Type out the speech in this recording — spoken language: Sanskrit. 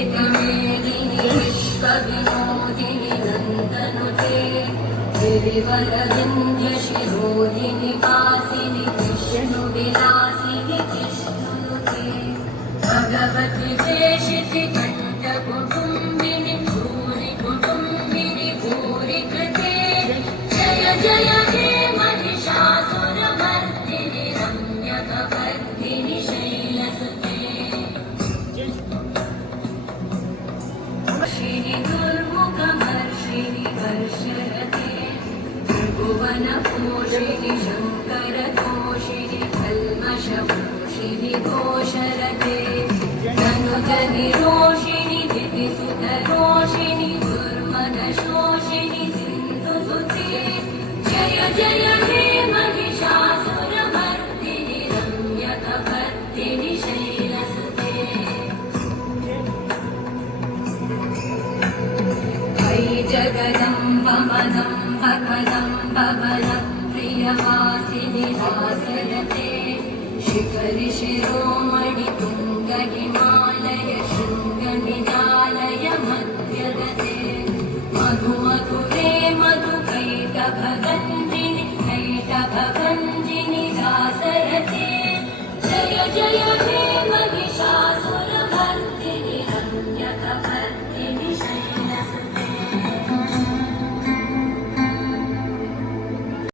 श्वेतमेदिनि विश्वविनोदिनि नन्दनुते गिरिवरविन्ध्यशिरोदिनि वासिनि विष्णुविलासिनि विष्णुनुते भगवति देशिति कण्ठकुटुम्बिनि भूरि कुटुम्बिनि भूरि कृते जय जय हे महिषासुरमर्दिनि रम्यकवर्धिनि शैलसुते श्री दुर्मुखमर्षिणि वर्षरते त्रिभुवनपोषिणि शङ्करतोषिणि कल्मषपोषिणि घोषरते धनुजनिरोषिणि दितिसुतरोषिणि दुर्मदशोषिणि सिन्धुसुते जय जय हे महिषासुरमर्दिनि रम्यकवर्धिनि शैलसुते जगदम्ब मदम्ब कदम्ब वनं प्रियवासिनि वासरते शिखरि शिरोमणि तुङ्ग हिमालय शृङ्गनिजालय मध्यगते मधु मधुरे मधुकैटभगञ्जिनि दासरते जय जय हे